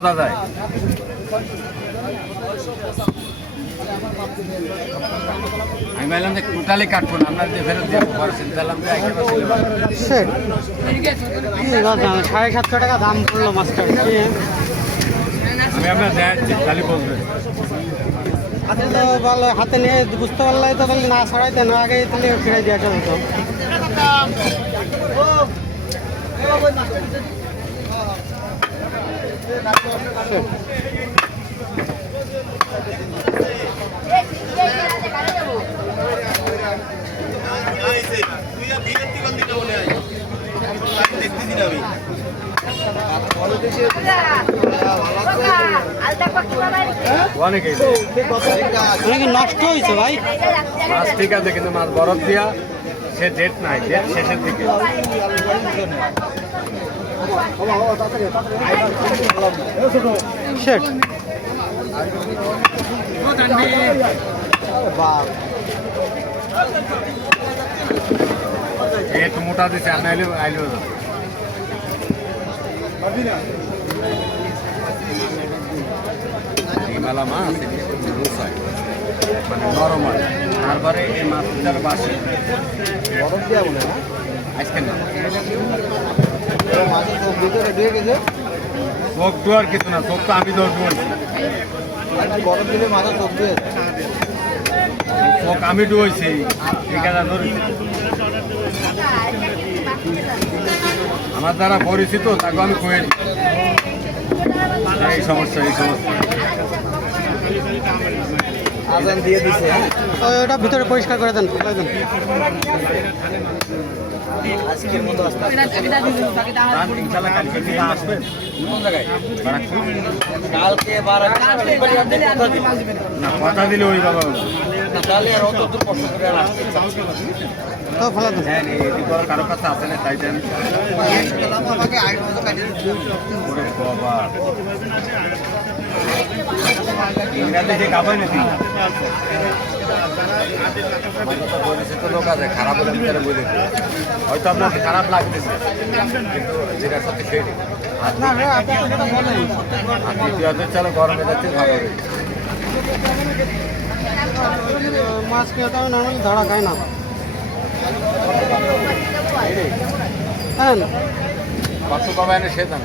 যায় আমি বললাম যে টোটালি কাটবো না আপনার যে ফেরত দিয়ে পারছেন তাহলে আমি 750 টাকা দাম পড়লো মাছটা। আমি আপনার দেখাচ্ছি খালি বলবেন হাতে তো ভালো হাতে নিয়ে বুঝতে পারলে তো তাহলে না ছাড়াইতে না আগে তাহলে ফিরাই দিয়ে আসা হতো। অনেক নষ্ট হয়েছে ভাই মাছ ঠিক আছে কিন্তু মাছ বরফ দিয়া সে ডেট নাই, ডেট শেষের দিকে। একটু মোটা দিচ্ছে আর নাইলে আইলেও না। হিমালা মাছ মানে নরম হয়, তারপরে এই মাছটার বাসে বরফ দেওয়া বলে না আজকে না মাছের চোখ ভিতরে ঢুকে গেছে। চোখ তো আর কিছু না, চোখ তো আমি দৌড় বলছি, বরফ দিলে মাথা চোখ দিয়ে চোখ আমি ডুয়েছি ঠিকাদার ধরেছি। আমার দ্বারা পরিচিত তাকে আমি কয়ে দিই এই সমস্যা এই সমস্যা। আজান দিয়ে দিছে। ওটা ভিতরে পরিষ্কার করে দেন। আজকের মতো ইনশাল্লাহ কালকে দিকে আসবেন কোন জায়গায় কালকে না কথা দিলে ওই বাবা তাহলে আর অত দূর কষ্ট করে আর আসতে তো ভালো তো হ্যাঁ এটি করার কারো কাছে আসে না তাই জানি আমাকে আগে মতো কাটিয়ে ওরে বাবা ইংরাজি যে কাবাই না পরিচিত লোক আছে, খারাপ হলে আমি তারা বলে দিই। হয়তো আপনার খারাপ লাগতেছে কিন্তু যেটা সত্যি সেই দ্বিতীয় চলো গরমে যাচ্ছে ভালো হবে। মাছ খেতে হবে নর্মালি ধরা খায় না। হ্যাঁ 500 কমায় না সে দাম